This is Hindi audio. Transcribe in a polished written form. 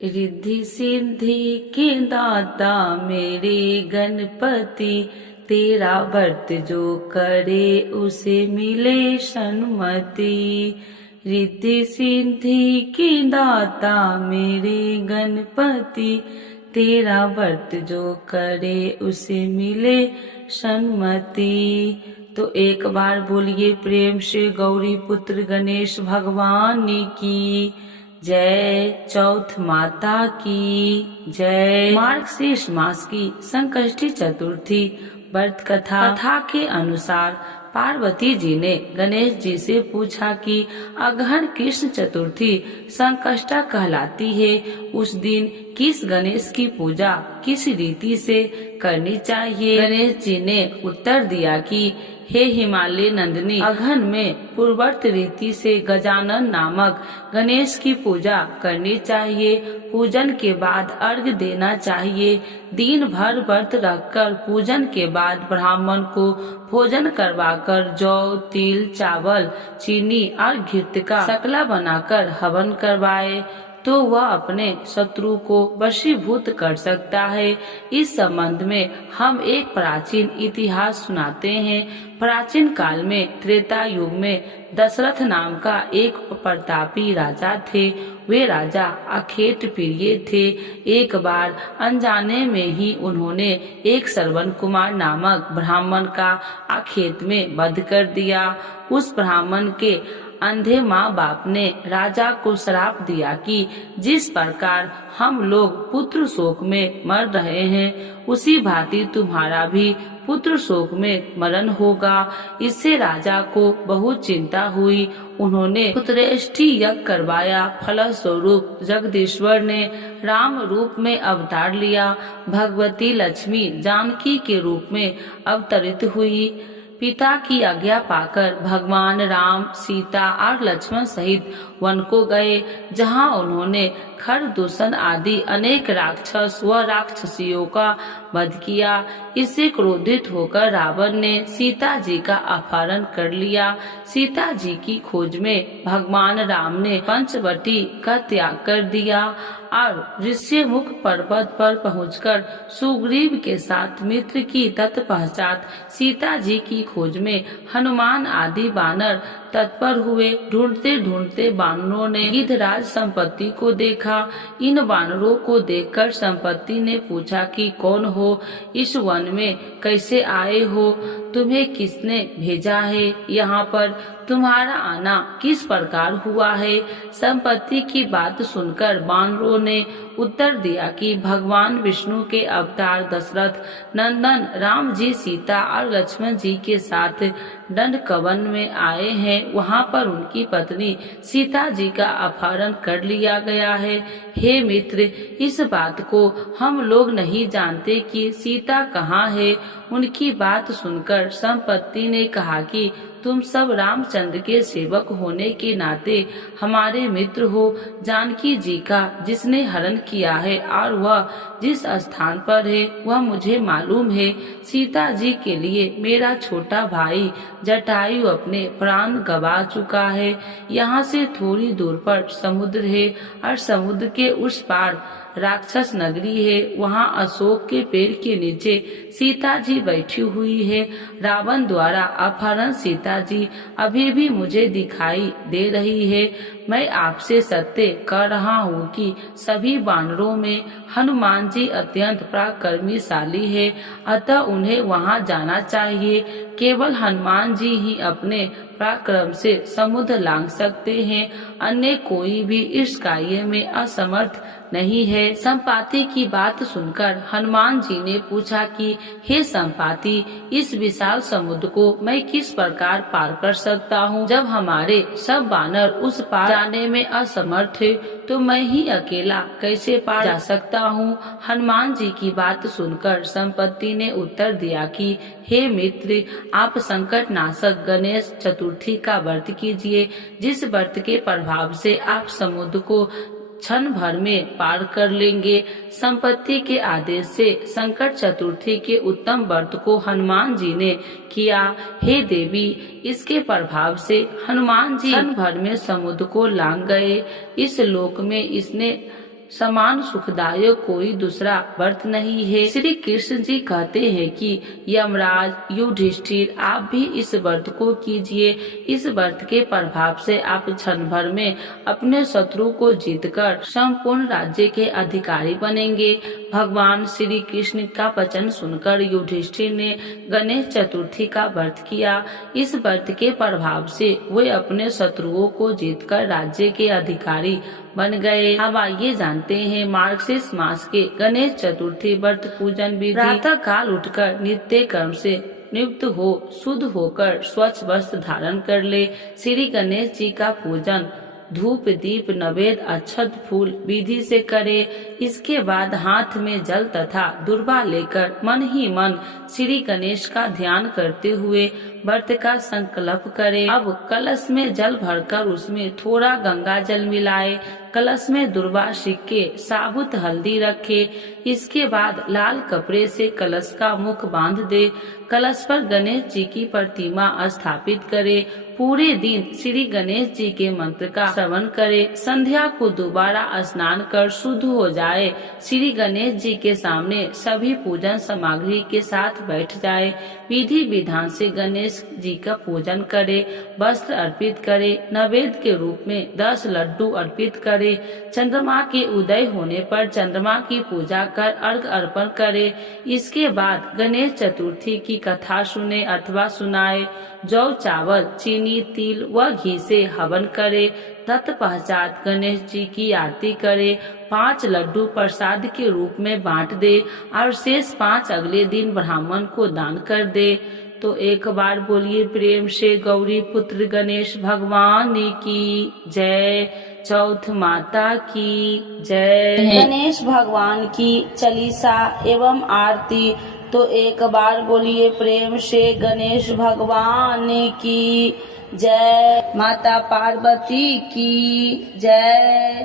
रिद्धि सिद्धि के दाता मेरे गणपति, तेरा व्रत जो करे उसे मिले सन्मति। रिद्धि सिद्धि के दाता मेरे गणपति, तेरा व्रत जो करे उसे मिले सन्मति। तो एक बार बोलिए प्रेम से गौरी पुत्र गणेश भगवान की जय। चौथ माता की जय। मार्गशीर्ष मास की संकष्टी चतुर्थी व्रत कथा के अनुसार पार्वती जी ने गणेश जी से पूछा कि अगहन कृष्ण चतुर्थी संकष्टा कहलाती है, उस दिन किस गणेश की पूजा किस रीति से करनी चाहिए। गणेश जी ने उत्तर दिया कि हे हिमालय नंदिनी, अगहन में पूर्ववर्त रीति से गजानन नामक गणेश की पूजा करनी चाहिए। पूजन के बाद अर्घ्य देना चाहिए। दिन भर व्रत रखकर पूजन के बाद ब्राह्मण को भोजन करवाकर जौ, तिल, चावल, चीनी और घृत का शकला बनाकर हवन करवाए तो वह अपने शत्रु को वशीभूत कर सकता है। इस संबंध में हम एक प्राचीन इतिहास सुनाते हैं। प्राचीन काल में त्रेता युग में दशरथ नाम का एक प्रतापी राजा थे। वे राजा अखेट प्रिय थे। एक बार अनजाने में ही उन्होंने एक श्रवण कुमार नामक ब्राह्मण का अखेत में वध कर दिया। उस ब्राह्मण के अंधे माँ बाप ने राजा को श्राप दिया कि जिस प्रकार हम लोग पुत्र शोक में मर रहे हैं, उसी भांति तुम्हारा भी पुत्र शोक में मरण होगा। इससे राजा को बहुत चिंता हुई। उन्होंने पुत्रेष्टि यज्ञ करवाया। फलस्वरूप जगदीश्वर ने राम रूप में अवतार लिया। भगवती लक्ष्मी जानकी के रूप में अवतरित हुई। पिता की आज्ञा पाकर भगवान राम, सीता और लक्ष्मण सहित वन को गए, जहां उन्होंने खरदूषण आदि अनेक राक्षस व राक्षसियों का वध किया। इससे क्रोधित होकर रावण ने सीता जी का अपहरण कर लिया। सीता जी की खोज में भगवान राम ने पंचवटी का त्याग कर दिया और ऋष्यमुख पर्वत पर पहुंचकर सुग्रीव के साथ मित्र की तत्पश्चात सीता जी की खोज में हनुमान आदि बानर तत्पर हुए। ढूंढते ढूंढते बानरों ने गिद्धराज संपत्ति को देखा। इन बानरों को देखकर संपत्ति ने पूछा कि कौन हो, इस वन में कैसे आए हो, तुम्हें किसने भेजा है, यहाँ पर तुम्हारा आना किस प्रकार हुआ है। संपत्ति की बात सुनकर बानरों ने उत्तर दिया कि भगवान विष्णु के अवतार दशरथ नंदन राम जी सीता और लक्ष्मण जी के साथ दंडकवन में आए हैं। वहां पर उनकी पत्नी सीता जी का अपहरण कर लिया गया है। हे मित्र, इस बात को हम लोग नहीं जानते कि सीता कहाँ है। उनकी बात सुनकर संपत्ति ने कहा कि तुम सब रामचंद्र के सेवक होने के नाते हमारे मित्र हो। जानकी जी का जिसने हरण किया है और वह जिस स्थान पर है वह मुझे मालूम है। सीता जी के लिए मेरा छोटा भाई जटायु अपने प्राण गवा चुका है। यहाँ से थोड़ी दूर पर समुद्र है और समुद्र के उस पार राक्षस नगरी है। वहाँ अशोक के पेड़ के नीचे सीता जी बैठी हुई है। रावण द्वारा अपहरण सीता जी अभी भी मुझे दिखाई दे रही है। मैं आपसे सत्य कह रहा हूँ कि सभी वानरों में हनुमान जी अत्यंत पराक्रमशाली है, अतः उन्हें वहाँ जाना चाहिए। केवल हनुमान जी ही अपने पराक्रम से समुद्र लांघ सकते हैं, अन्य कोई भी इस कार्य में असमर्थ नहीं है। संपाति की बात सुनकर हनुमान जी ने पूछा कि हे संपाति, इस विशाल समुद्र को मैं किस प्रकार पार कर सकता हूँ। जब हमारे सब वानर उस पार जाने में असमर्थ है तो मैं ही अकेला कैसे पार जा सकता हूँ। हनुमान जी की बात सुनकर संपत्ति ने उत्तर दिया कि हे मित्र, आप संकट नाशक गणेश चतुर्थी का व्रत कीजिए, जिस व्रत के प्रभाव से आप समुद्र को क्षण भर में पार कर लेंगे। संपत्ति के आदेश से संकट चतुर्थी के उत्तम व्रत को हनुमान जी ने किया। हे देवी, इसके प्रभाव से हनुमान जी क्षण भर में समुद्र को लांघ गए। इस लोक में इसने समान सुखदायक कोई दूसरा व्रत नहीं है। श्री कृष्ण जी कहते हैं कि यमराज युधिष्ठिर, आप भी इस व्रत को कीजिए। इस व्रत के प्रभाव से आप क्षण भर में अपने शत्रु को जीतकर संपूर्ण राज्य के अधिकारी बनेंगे। भगवान श्री कृष्ण का वचन सुनकर युधिष्ठिर ने गणेश चतुर्थी का व्रत किया। इस व्रत के प्रभाव से वे अपने शत्रुओं को जीतकर राज्य के अधिकारी बन गए। अब आइए जानते हैं मार्गशीर्ष मास के गणेश चतुर्थी व्रत पूजन विधि। प्रातः काल उठकर नित्य कर्म से नियुक्त हो शुद्ध होकर स्वच्छ वस्त्र धारण कर ले। श्री गणेश जी का पूजन धूप दीप नवेद अक्षत फूल विधि से करे। इसके बाद हाथ में जल तथा दुर्वा लेकर मन ही मन श्री गणेश का ध्यान करते हुए व्रत का संकल्प करे। अब कलश में जल भरकर उसमें थोड़ा गंगा जल मिलाए। कलश में दुर्वा सिक्के साबुत हल्दी रखे। इसके बाद लाल कपड़े से कलश का मुख बांध दे। कलश पर गणेश जी की प्रतिमा स्थापित करे। पूरे दिन श्री गणेश जी के मंत्र का श्रवण करे। संध्या को दोबारा स्नान कर शुद्ध हो जाए। श्री गणेश जी के सामने सभी पूजन सामग्री के साथ बैठ जाए। विधि विधान से गणेश जी का पूजन करे। वस्त्र अर्पित करे। नैवेद्य के रूप में 10 लड्डू अर्पित करे। चंद्रमा के उदय होने पर चंद्रमा की पूजा कर अर्घ्य अर्पण करे। इसके बाद गणेश चतुर्थी की कथा सुने अथवा सुनाए। जौ चावल चीनी तिल व घी से हवन करे। तत्पश्चात गणेश जी की आरती करे। 5 लड्डू प्रसाद के रूप में बांट दे और शेष 5 अगले दिन ब्राह्मण को दान कर दे। तो एक बार बोलिए प्रेम से गौरी पुत्र गणेश भगवान की जय। चौथ माता की जय। गणेश भगवान की चालीसा एवं आरती। तो एक बार बोलिए प्रेम से गणेश भगवान की जय। माता पार्वती की जय।